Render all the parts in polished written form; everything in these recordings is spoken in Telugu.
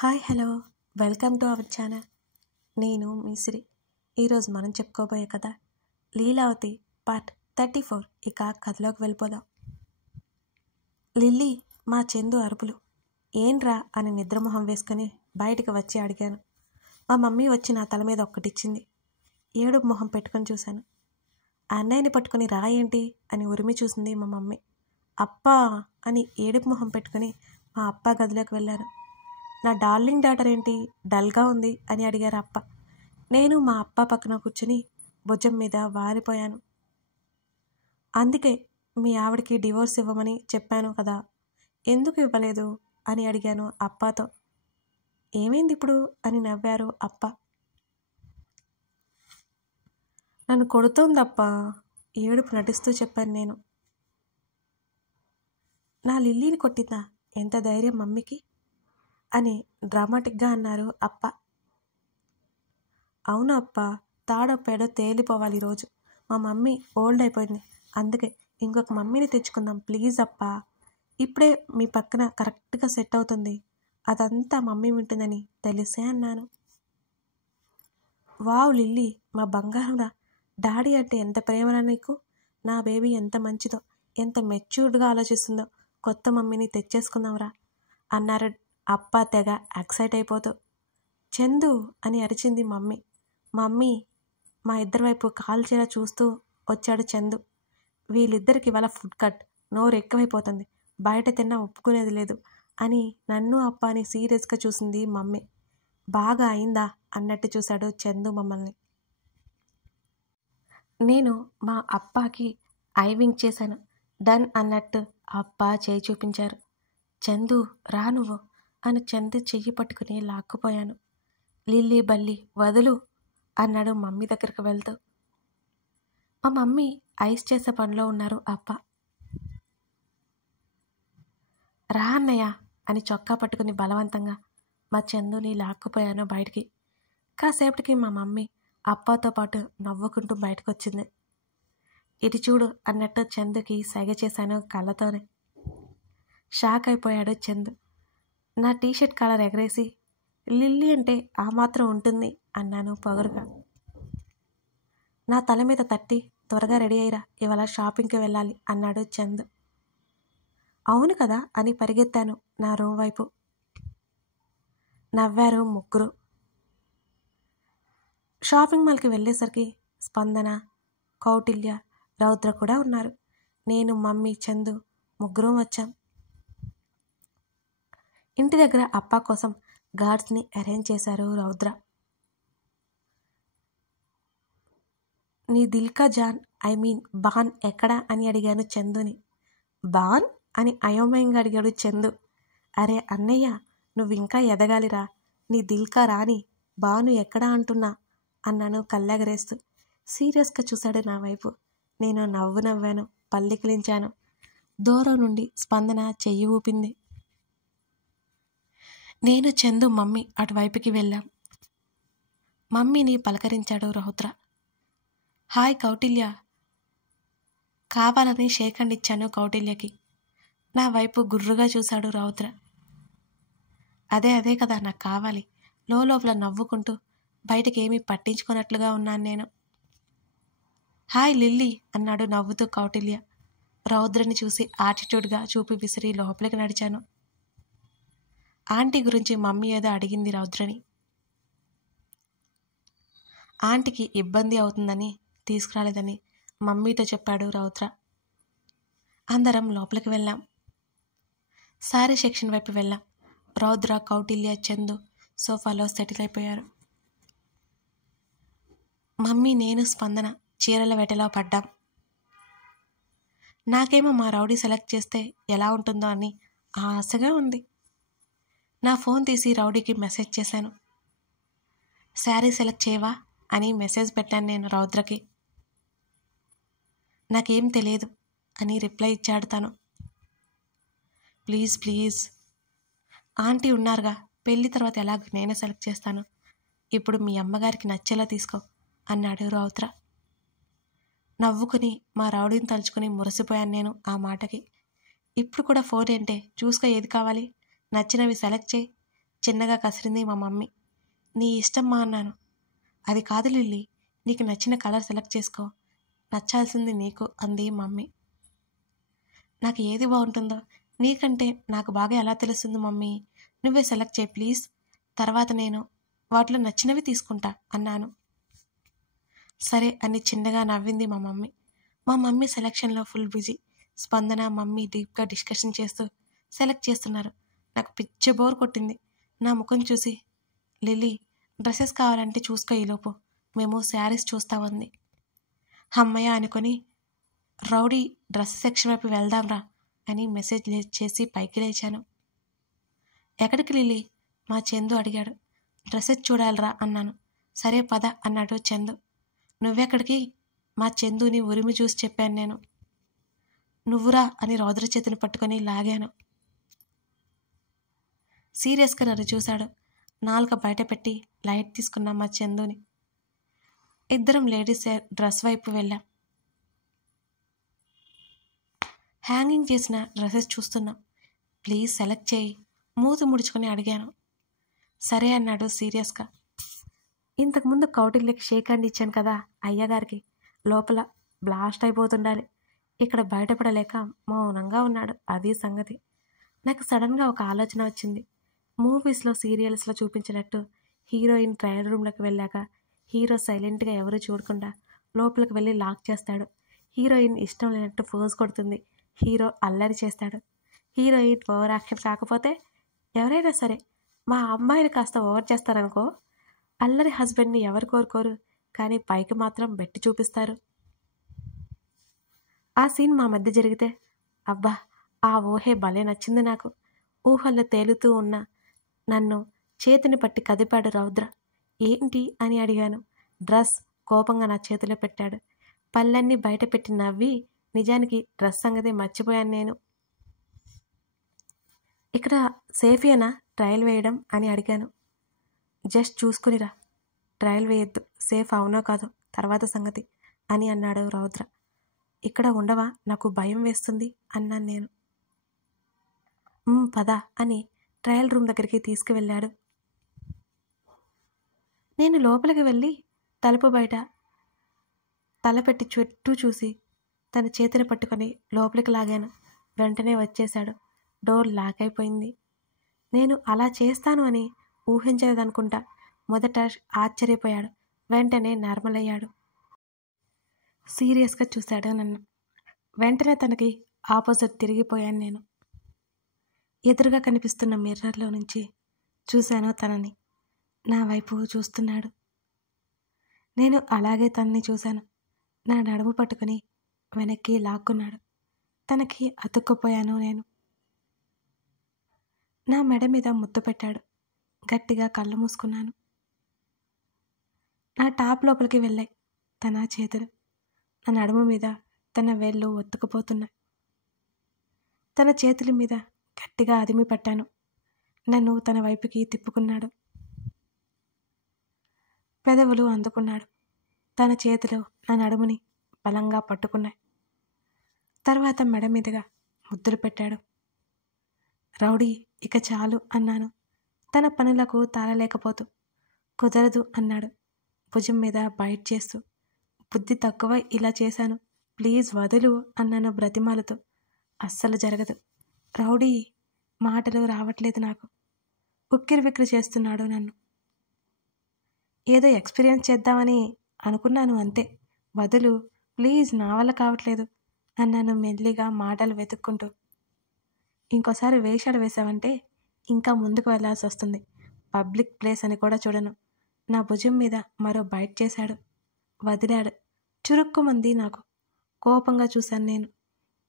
Hi hello welcome to our channel. నేను మిశ్రీ. ఈరోజు మనం చెప్పుకోబోయే కథ లీలావతి పార్ట్ 34. ఇక కథలోకి వెళ్ళిపోదాం. లిల్లీ మా చందు అరుపులు. ఏంట్రా అని నిద్రమొహం వేసుకుని బయటికి వచ్చి అడిగాను. మా మమ్మీ వచ్చి నా తల మీద ఒక్కటిచ్చింది. ఏడుపు మొహం పెట్టుకొని చూశాను. అన్నయ్యని పట్టుకుని రా ఏంటి అని ఉరిమి చూసింది మా మమ్మీ. అప్పా అని ఏడుపు మొహం పెట్టుకుని మా అప్ప గదిలోకి వెళ్ళాను. నా డార్లింగ్ డాటర్ ఏంటి డల్గా ఉంది అని అడిగారు అప్ప. నేను మా అప్ప పక్కన కూర్చుని భుజం మీద వాలిపోయాను. అందుకే మీ ఆవిడకి డివోర్స్ ఇవ్వమని చెప్పాను కదా, ఎందుకు ఇవ్వలేదు అని అడిగాను అప్పతో. ఏమైంది ఇప్పుడు అని నవ్వారు అప్ప. నన్ను కొడుతోందప్ప, ఏడుపు నటిస్తూ చెప్పాను నేను. నా లిల్లీని కొట్టిందా, ఎంత ధైర్యం మమ్మీకి అని డ్రామాటిక్గా అన్నారు అప్ప. అవును అప్ప, తాడో పేడో తేలిపోవాలి ఈరోజు. మా మమ్మీ ఓల్డ్ అయిపోయింది, అందుకే ఇంకొక మమ్మీని తెచ్చుకుందాం ప్లీజ్ అప్ప. ఇప్పుడే మీ పక్కన కరెక్ట్గా సెట్ అవుతుంది, అదంతా మమ్మీ వింటుందని తెలిసే అన్నాను. వావ్ లిల్లీ, మా బంగారంరా, డాడీ అంటే ఎంత ప్రేమరా నీకు. నా బేబీ ఎంత మంచిదో, ఎంత మెచ్యూర్డ్గా ఆలోచిస్తుందో, కొత్త మమ్మీని తెచ్చేసుకుందాంరా అన్నారు అప్ప తెగ ఎక్సైట్ అయిపోతూ. చందు అని అరిచింది మమ్మీ. మమ్మీ మా ఇద్దరి వైపు కాల్చేలా చూస్తూ వచ్చాడు చందు. వీళ్ళిద్దరికి ఇవాళ ఫుడ్ కట్, నోరు ఎక్కువైపోతుంది, బయట తిన్నా ఒప్పుకునేది లేదు అని నన్ను అప్ప అని సీరియస్గా చూసింది మమ్మీ. బాగా అయిందా అన్నట్టు చూశాడు చందు మమ్మల్ని. నేను మా అప్పకి ఐవింగ్ చేశాను. డన్ అన్నట్టు అప్ప చేయి చూపించారు. చందు రా నువ్వు అని చందు చెయ్యి పట్టుకుని లాక్కుపోయాను. లిల్లీ బల్లి వదులు అన్నాడు మమ్మీ దగ్గరికి వెళ్తూ. మా మమ్మీ ఐస్ చేసే పనిలో ఉన్నారు అప్ప. రా అన్నయ్య అని చొక్కా పట్టుకుని బలవంతంగా మా చందుని లాక్కుపోయాను బయటికి. కాసేపటికి మా మమ్మీ అప్పతో పాటు నవ్వుకుంటూ బయటకు వచ్చింది. ఇటు చూడు అన్నట్టు చందుకి సైగ చేశాను కళ్ళతోనే. షాక్ అయిపోయాడు చందు. నా టీషర్ట్ కలర్ ఎగరేసి లిల్లీ అంటే ఆ మాత్రం ఉంటుంది అన్నాను పొగరుగా. నా తల మీద తట్టి త్వరగా రెడీ అయ్యిరా, ఇవాళ షాపింగ్కి వెళ్ళాలి అన్నాడు చందు. అవును కదా అని పరిగెత్తాను నా రూమ్ వైపు. నవ్వారు ముగ్గురు. షాపింగ్ మాల్కి వెళ్ళేసరికి స్పందన, కౌటిల్య, రౌద్ర కూడా ఉన్నారు. నేను, మమ్మీ, చందు ముగ్గురం వచ్చాం. ఇంటి దగ్గర అప్ప కోసం గార్డ్స్ని అరేంజ్ చేశారు రౌద్ర. నీ దిల్కా జాన్ బాన్ ఎక్కడా అని అడిగాను చందుని. బాన్ అని అయోమయంగా అడిగాడు చందు. అరే అన్నయ్య, నువ్వు ఇంకా ఎదగాలిరా, నీ దిల్కా రాని, బాను ఎక్కడా అంటున్నా అన్నాను కళ్ళెగరేస్తూ. సీరియస్గా చూశాడు నా వైపు. నేను నవ్వాను, పల్లికిలించాను. దూరం నుండి స్పందన చెయ్యి ఊపింది. నేను, చందు, మమ్మీ అటువైపుకి వెళ్ళాం. మమ్మీని పలకరించాడు రౌద్ర. హాయ్ కౌటిల్య. కావాలని షేక్ హ్యాండ్ ఇచ్చాను కౌటిల్యకి. నా వైపు గుర్రుగా చూశాడు రౌద్ర. అదే కదా నాకు కావాలి. లోపల నవ్వుకుంటూ బయటకి ఏమీ పట్టించుకున్నట్లుగా ఉన్నాను నేను. హాయ్ లిల్లీ అన్నాడు నవ్వుతూ కౌటిల్య. రౌద్రని చూసి యాటిట్యూడ్గా చూపి విసిరి లోపలికి నడిచాను. ఆంటీ గురించి మమ్మీ ఏదో అడిగింది రౌద్రని. ఆంటీకి ఇబ్బంది అవుతుందని తీసుకురాలేదని మమ్మీతో చెప్పాడు రౌద్ర. అందరం లోపలికి వెళ్ళాం. శారీ సెక్షన్ వైపు వెళ్ళాం. రౌద్ర, కౌటిల్య, చందు సోఫాలో సెటిల్ అయిపోయారు. మమ్మీ, నేను, స్పందన చీరల వేటలో పడ్డాం. నాకేమో మా రౌడీ సెలెక్ట్ చేస్తే ఎలా ఉంటుందో అని ఆశగా ఉంది. నా ఫోన్ తీసి రౌడీకి మెసేజ్ చేశాను. శారీ సెలెక్ట్ చేయవా అని మెసేజ్ పెట్టాను నేను రౌద్రకి. నాకేం తెలియదు అని రిప్లై ఇచ్చాడు తను. ప్లీజ్ ఆంటీ ఉన్నారుగా, పెళ్ళి తర్వాత ఎలాగో నేనే సెలెక్ట్ చేస్తాను, ఇప్పుడు మీ అమ్మగారికి నచ్చేలా తీసుకో అన్నాడు రౌద్ర. నవ్వుకుని మా రౌడీని తలుచుకుని మురిసిపోయాను నేను ఆ మాటకి. ఇప్పుడు కూడా ఫోన్ ఏంటే, చూసుకో ఏది కావాలి, నచ్చినవి సెలెక్ట్ చేయి, చిన్నగా కసిరింది మా మమ్మీ. నీ ఇష్టమ్మా అన్నాను. అది కాదు లిల్లీ, నీకు నచ్చిన కలర్ సెలెక్ట్ చేసుకో, నచ్చాల్సింది నీకు అంది మమ్మీ. నాకు ఏది బాగుంటుందో నీకంటే నాకు బాగా ఎలా తెలుస్తుంది మమ్మీ, నువ్వే సెలెక్ట్ చేయి ప్లీజ్, తర్వాత నేను వాటిలో నచ్చినవి తీసుకుంటా అన్నాను. సరే అని చిన్నగా నవ్వింది మా మమ్మీ. మా మమ్మీ సెలక్షన్లో ఫుల్ బిజీ. స్పందన మమ్మీ డీప్గా డిస్కషన్ చేస్తూ సెలెక్ట్ చేస్తున్నారు. నాకు పిచ్చ బోర్ కొట్టింది. నా ముఖం చూసి, లిల్లీ డ్రెస్సెస్ కావాలంటే చూసుకో, ఈలోపు మేము శారీస్ చూస్తామంది. అమ్మయ్య అనుకొని, రౌడీ డ్రెస్ సెక్షన్ వైపు వెళ్దాంరా అని మెసేజ్ చేసి పైకి లేచాను. ఎక్కడికి లిల్లీ, మా చందు అడిగాడు. డ్రెస్సెస్ చూడాలిరా అన్నాను. సరే పద అన్నాడు చందు. నువ్వెక్కడికి, మా చందుని ఉరిమి చూసి చెప్పాను నేను. నువ్వురా అని రౌద్ర చేతిని పట్టుకొని లాగాను. సీరియస్గా నన్ను చూశాడు. నాలుక బయట పెట్టి లైట్ తీసుకున్నాం మా చందుని. ఇద్దరం లేడీస్ డ్రెస్ వైపు వెళ్ళాం. హ్యాంగింగ్ చేసిన డ్రెస్సెస్ చూస్తున్నాం. ప్లీజ్ సెలెక్ట్ చేయి, మూతి ముడుచుకొని అడిగాను. సరే అన్నాడు సీరియస్గా. ఇంతకుముందు కౌటిల్యకి షేక్ హ్యాండ్ ఇచ్చాను కదా అయ్యగారికి, లోపల బ్లాస్ట్ అయిపోతుండాలి. ఇక్కడ బయటపడలేక మౌనంగా ఉన్నాడు. అది సంగతి. నాకు సడన్గా ఒక ఆలోచన వచ్చింది. మూవీస్లో సీరియల్స్లో చూపించినట్టు హీరోయిన్ ట్రయల్ రూమ్లోకి వెళ్ళాక హీరో సైలెంట్గా ఎవరు చూడకుండా లోపలికి వెళ్ళి లాక్ చేస్తాడు. హీరోయిన్ ఇష్టం లేనట్టు ఫోజ్ కొడుతుంది. హీరో అల్లరి చేస్తాడు. హీరోయిన్ ఓవర్ యాక్షన్ కాకపోతే, ఎవరైనా సరే మా అమ్మాయిని కాస్త ఓవర్ చేస్తారనుకో, అల్లరి హస్బెండ్ని ఎవరు కోరుకోరు, కానీ పైకి మాత్రం బెట్టి చూపిస్తారు. ఆ సీన్ మా మధ్య జరిగితే, అబ్బా ఆ ఊహే భలే నచ్చింది నాకు. ఊహల్లో తేలుతూ ఉన్న నన్ను చేతిని పట్టి కదిపాడు రౌద్ర. ఏంటి అని అడిగాను. డ్రెస్ కోపంగా నా చేతిలో పెట్టాడు. పళ్ళన్నీ బయట పెట్టి నవ్వి, నిజానికి డ్రెస్ సంగతి మర్చిపోయాను నేను. ఇక్కడ సేఫేనా ట్రయల్ వేయడం అని అడిగాను. జస్ట్ చూసుకునిరా, ట్రయల్ వేయొద్దు, సేఫ్ అవునో కాదో తర్వాత సంగతి అని అన్నాడు రౌద్ర. ఇక్కడ ఉండవా, నాకు భయం వేస్తుంది అన్నాను నేను. పద అని ట్రయల్ రూమ్ దగ్గరికి తీసుకువెళ్ళాడు. నేను లోపలికి వెళ్ళి తలుపు బయట తలపెట్టి చుట్టూ చూసి తన చేతిని పట్టుకొని లోపలికి లాగాను. వెంటనే వచ్చేశాడు. డోర్ లాక్ అయిపోయింది. నేను అలా చేస్తాను అని ఊహించలేదనుకుంటా. మొదట ఆశ్చర్యపోయాడు, వెంటనే నార్మల్ అయ్యాడు. సీరియస్గా చూశాడు నన్ను. వెంటనే తనకి ఆపోజిట్ తిరిగిపోయాను నేను. ఎదురుగా కనిపిస్తున్న మిర్రర్లో నుంచి చూశాను తనని. నా వైపు చూస్తున్నాడు. నేను అలాగే తనని చూశాను. నా నడుము పట్టుకుని వెనక్కి లాక్కున్నాడు. తనకి అతుక్కుపోయాను నేను. నా మెడ మీద ముద్దు పెట్టాడు. గట్టిగా కళ్ళు మూసుకున్నాను. నా టాప్ లోపలికి వెళ్ళాయి తన చేతులు. నా నడుము మీద తన వేళ్ళు ఒత్తుకుపోతున్నాయి. తన చేతుల మీద గట్టిగా అదిమి పట్టాను. నన్ను తన వైపుకి తిప్పుకున్నాడు. పెదవులు అందుకున్నాడు. తన చేతులు నా నడుముని బలంగా పట్టుకున్నాయి. తర్వాత మెడ మీదుగా ముద్దులు పెట్టాడు. రౌడీ ఇక చాలు అన్నాను, తన పనులకు తాళలేకపోతూ. కుదరదు అన్నాడు భుజం మీద బైట్ చేస్తూ. బుద్ధి తక్కువ ఇలా చేశాను, ప్లీజ్ వదులు అన్నాను బ్రతిమాలుతూ. అస్సలు జరగదు. రౌడీ మాటలు రావట్లేదు నాకు. ఉక్కిరి విక్కిరి చేస్తున్నాడు నన్ను. ఏదో ఎక్స్పీరియన్స్ చేద్దామని అనుకున్నాను అంతే, వదులు ప్లీజ్, నా వల్ల కావట్లేదు అన్నాను మెల్లిగా మాటలు వెతుక్కుంటూ. ఇంకోసారి వేషాలు వేశావంటే ఇంకా ముందుకు వెళ్లాల్సి వస్తుంది. పబ్లిక్ ప్లేస్ అని కూడా చూడను. నా భుజం మీద మరో బైట్ చేశాడు. వదిలాడు. చురుక్కుమంది నాకు. కోపంగా చూశాను నేను.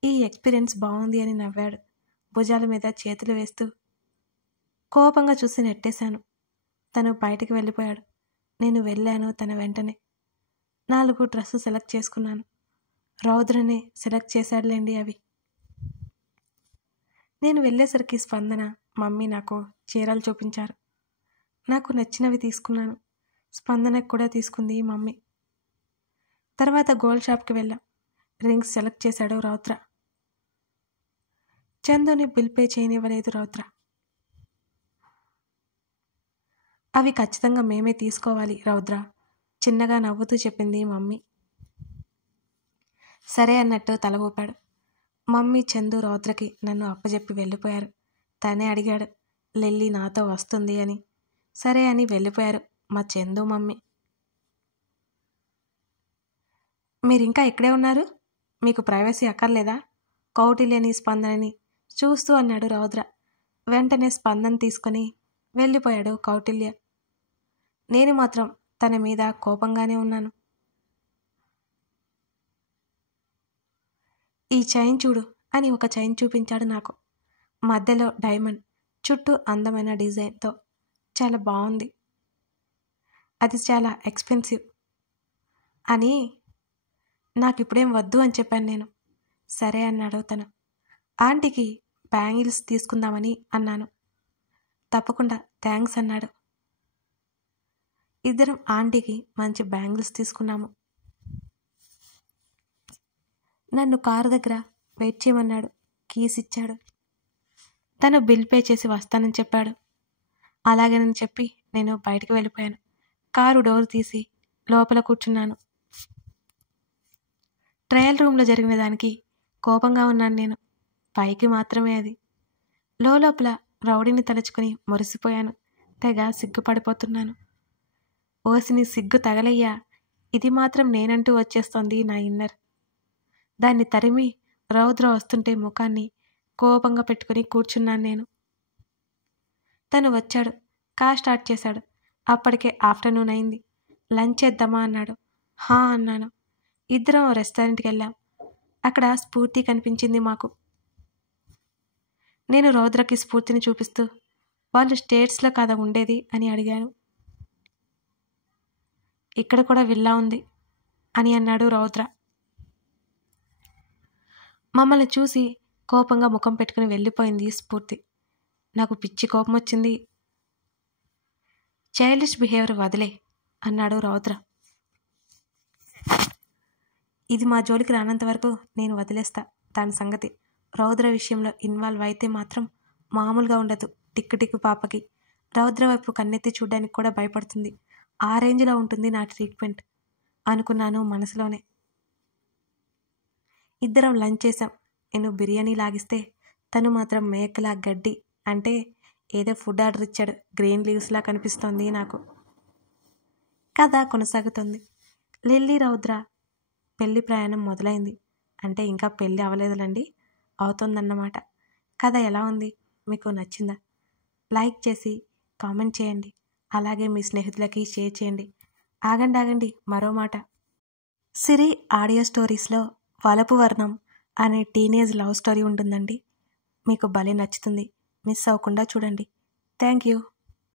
ఈ ఎక్స్పీరియన్స్ బాగుంది అని నవ్వాడు. భుజాల మీద చేతులు వేస్తూ. కోపంగా చూసి నెట్టేశాను. తను బయటికి వెళ్ళిపోయాడు. నేను వెళ్ళాను తన వెంటనే. 4 డ్రెస్సు సెలెక్ట్ చేసుకున్నాను. రౌద్రనే సెలెక్ట్ చేశాడులేండి అవి. నేను వెళ్ళేసరికి స్పందన, మమ్మీ నాకు చీరలు చూపించారు. నాకు నచ్చినవి తీసుకున్నాను. స్పందనకు కూడా తీసుకుంది మమ్మీ. తర్వాత గోల్డ్ షాప్కి వెళ్ళాం. రింగ్స్ సెలెక్ట్ చేశాడు రౌద్ర. చందుని బిల్ పే చేయనివ్వలేదు రౌద్ర. అవి ఖచ్చితంగా మేమే తీసుకోవాలి రౌద్ర, చిన్నగా నవ్వుతూ చెప్పింది మమ్మీ. సరే అన్నట్టు తల ఊపాడు. మమ్మీ, చందు రౌద్రకి నన్ను అప్పచెప్పి వెళ్ళిపోయారు. తనే అడిగాడు లిల్లీ నాతో వస్తుంది అని. సరే అని వెళ్ళిపోయారు మా చందు మమ్మీ. మీరింకా ఇక్కడే ఉన్నారు? మీకు ప్రైవసీ అక్కర్లేదా? కౌటిల్యని స్పందనని చూస్తూ అన్నాడు రౌద్ర. వెంటనే స్పందన తీసుకుని వెళ్ళిపోయాడు కౌటిల్య. నేను మాత్రం తన మీద కోపంగానే ఉన్నాను. ఈ చైన్ చూడు అని ఒక చైన్ చూపించాడు నాకు. మధ్యలో డైమండ్, చుట్టూ అందమైన డిజైన్తో చాలా బాగుంది. అది చాలా ఎక్స్పెన్సివ్ అని నాకు ఇప్పుడేం వద్దు అని చెప్పాను నేను. సరే అన్నాడు తను. ఆంటీకి బ్యాంగిల్స్ తీసుకుందామని అన్నాను. తప్పకుండా, థ్యాంక్స్ అన్నాడు. ఇద్దరం ఆంటీకి మంచి బ్యాంగిల్స్ తీసుకున్నాము. నన్ను కారు దగ్గర వెయిట్ చేయమన్నాడు. కీస్ ఇచ్చాడు. తను బిల్ పే చేసి వస్తానని చెప్పాడు. అలాగేనని చెప్పి నేను బయటికి వెళ్ళిపోయాను. కారు డోర్ తీసి లోపల కూర్చున్నాను. ట్రయల్ రూమ్లో జరిగిన దానికి కోపంగా ఉన్నాను నేను. పైకి మాత్రమే అది. లోపల రౌడీని తలుచుకుని మురిసిపోయాను. తెగ సిగ్గుపడిపోతున్నాను. ఓసిని సిగ్గు తగలయ్యా, ఇది మాత్రం నేనంటూ వచ్చేస్తోంది నా ఇన్నర్. దాన్ని తరిమి రౌద్ర వస్తుంటే ముఖాన్ని కోపంగా పెట్టుకుని కూర్చున్నాను నేను. తను వచ్చాడు. కార్ స్టార్ట్ చేశాడు. అప్పటికే ఆఫ్టర్నూన్ అయింది. లంచ్ చేద్దామా అన్నాడు. హా అన్నాను. ఇద్దరం రెస్టారెంట్కి వెళ్ళాం. అక్కడ స్ఫూర్తి కనిపించింది మాకు. నేను రౌద్రకి స్ఫూర్తిని చూపిస్తూ, వాళ్ళు స్టేట్స్లో కదా ఉండేది అని అడిగాను. ఇక్కడ కూడా విల్లా ఉంది అని అన్నాడు రౌద్ర. మమ్మల్ని చూసి కోపంగా ముఖం పెట్టుకుని వెళ్ళిపోయింది స్ఫూర్తి. నాకు పిచ్చి కోపం వచ్చింది. చైల్డిష్ బిహేవియర్ వదిలే అన్నాడు రౌద్ర. ఇది మా జోలికి రానంత వరకు నేను వదిలేస్తా దాని సంగతి. రౌద్ర విషయంలో ఇన్వాల్వ్ అయితే మాత్రం మామూలుగా ఉండదు. టిక్కు టిక్కు పాపకి రౌద్ర వైపు కన్నెత్తి చూడడానికి కూడా భయపడుతుంది. ఆ రేంజ్లో ఉంటుంది నా ట్రీట్మెంట్ అనుకున్నాను మనసులోనే. ఇద్దరం లంచ్ చేసాం. నేను బిర్యానీ లాగిస్తే తను మాత్రం మేకలా గడ్డి, అంటే ఏదో ఫుడ్ ఆర్డర్ ఇచ్చాడు. గ్రీన్ లీవ్స్లా కనిపిస్తోంది నాకు. కథ కొనసాగుతుంది. లిల్లీ రౌద్ర పెళ్లి ప్రయాణం మొదలైంది. అంటే ఇంకా పెళ్ళి అవ్వలేదులండి, అవుతుందన్నమాట. కథ ఎలా ఉంది? మీకు నచ్చిందా? లైక్ చేసి కామెంట్ చేయండి. అలాగే మీ స్నేహితులకి షేర్ చేయండి. ఆగండి, మరో మాట. సిరి ఆడియో స్టోరీస్లో వలపు వర్ణం అనే టీనేజ్ లవ్ స్టోరీ ఉంటుందండి. మీకు భలే నచ్చుతుంది. మిస్ అవ్వకుండా చూడండి. Thank you.